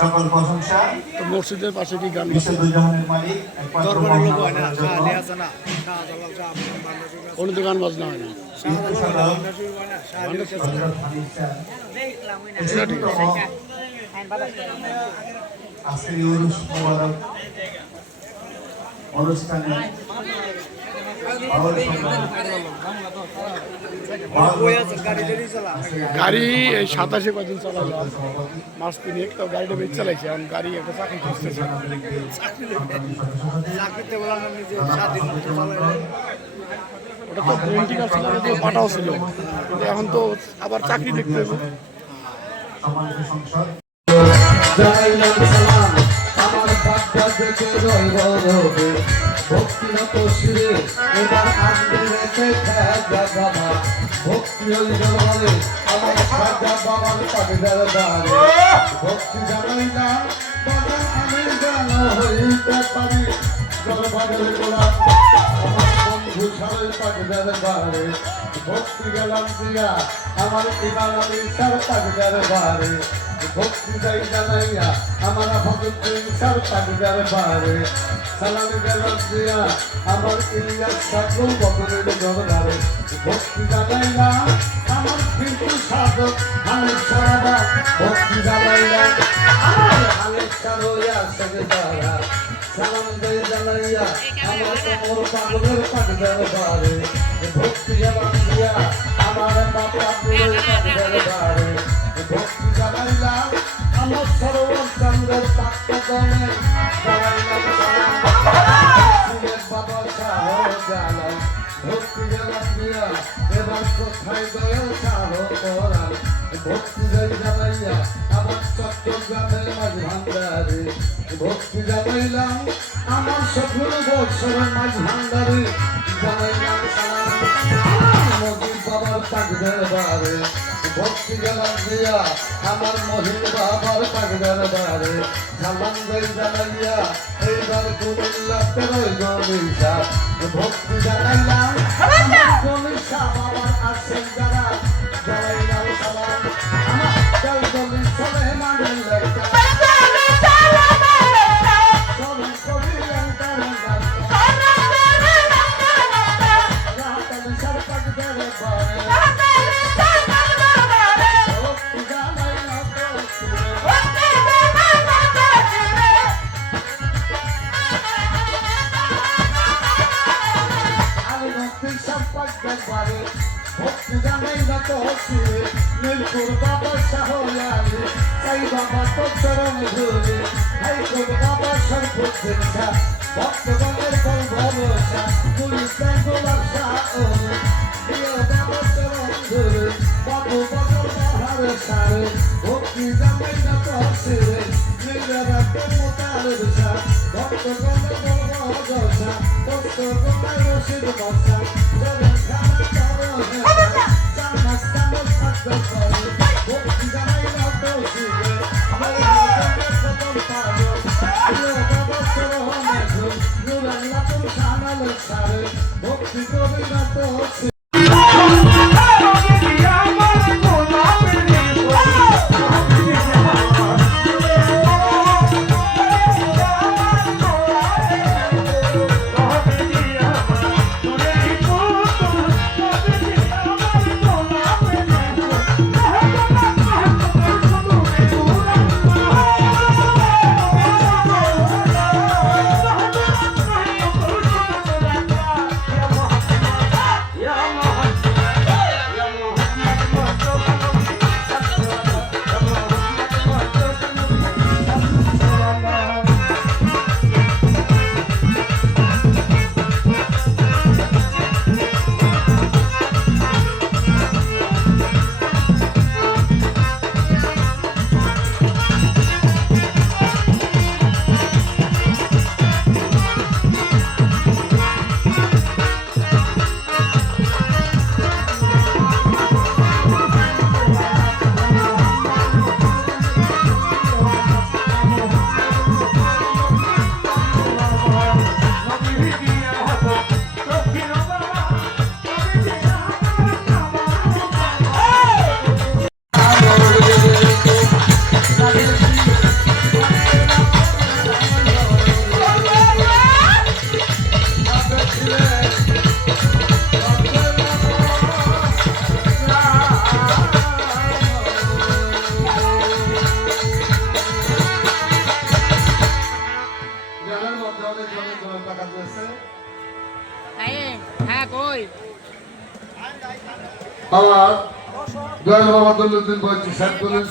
সকল প্রশংসা মসজিদের পাশে কি গান বিশ্বজাহানের মালিক দরবারের লোক হয় না শাহালি আছে না কোনো তো গান বাজনা হয় না আজকের উরুস মুবারক অনুষ্ঠানে গাড়ি এই 27-এ কদিন চালালো মাস তিনেক তো গাড়িটা বেশ চালাইছে এখন গাড়ি একটা চাকরি খুঁজতেছে ওটা তো প্রিন্টিং আসছিল দিয়ে পাঠাও ছিল কিন্তু এখন তো আবার চাকরি দেখতে হবে আমার বাচ্চা থেকে রইবে ভক্তিরত শিরে এবার আসবে রেখে বাবা ভক্তি হইল বলে আমার সাজা বাবার পাগদার দাঁড়ে ভক্তি জানাই না বাবা আমি জানো হইতে পারি জলবাদল গোলাপ আমার বন্ধু সারের পাগদার দাঁড়ে ভক্তি গেলাম দিয়া আমার ইমান আমি সার পাগদার বাড়ে ভক্তি যাই জানাইয়া আমার ভক্তি সার পাগদার বাড়ে সালাম গেলাম দিয়া আমার ইলিয়াস সাগর বদলের দরবারে ভক্তি জানাইলা আমার কিন্তু সাধক হালের সারা ভক্তি জানাইলা আমার হালের সারইয়া সবে তারা সালাম যাই জানাইয়া আমার মোর পাগলের পাগদার বাড়ে ভক্তি গেলাম দিয়া আমার বাবা পুরের পাগদার বাড়ে ভক্তি জানাইলা আমার সরোবর চন্দ্রের পাক্কা গমে জানাইলাম বাবা সাহর জানাই ভক্তি গেলাম দিয়া এবার কোথায় দয়াল সাহর করাল ভক্তি যাই জানাইয়া আমার চট্টগ্রামের মাঝ ভান্ডারে ভক্তি জানাইলাম আমার সকল বৎসর মাঝ ভান্ডারে জানাইলাম সালাম মজিদ বাবার পাগদের বারে ভক্তি গেলাম দিয়া আমার মহিল বাবার পাগদের বারে সালাম যাই জানাইয়া এইবার কুমিল্লাতে রইল নিশা ভক্তি জানাইলাম গলিশা বাবার আসেন যারা জানাইলাম সালাম আমার চাল গলিশা মেহমানের লেখা ভক্তি জানাই না তো শিরে নীলপুর বাবা শাহলালি তাই বাবা তো চরণ ধরে হাইকোর্ট বাবা সর্বোচ্চ ভক্তগণের পর ভরসা পুলিশ গোলাপ শাহ প্রিয় বাবা চরণ ধরে বাবু বাবুর বাহার সারে ভক্তি জানাই না তো শিরে নীলরাতে মোতার বিষা ভক্তগণের পর ভরসা ভক্তগণের রশিদ বসা চরণ খানা চরণ ভক্তি জানাই না তো শিরে ভক্তি করি না তো আমার দয়াল বাবা দৌলুদ্দিন বলছি স্যার বলেন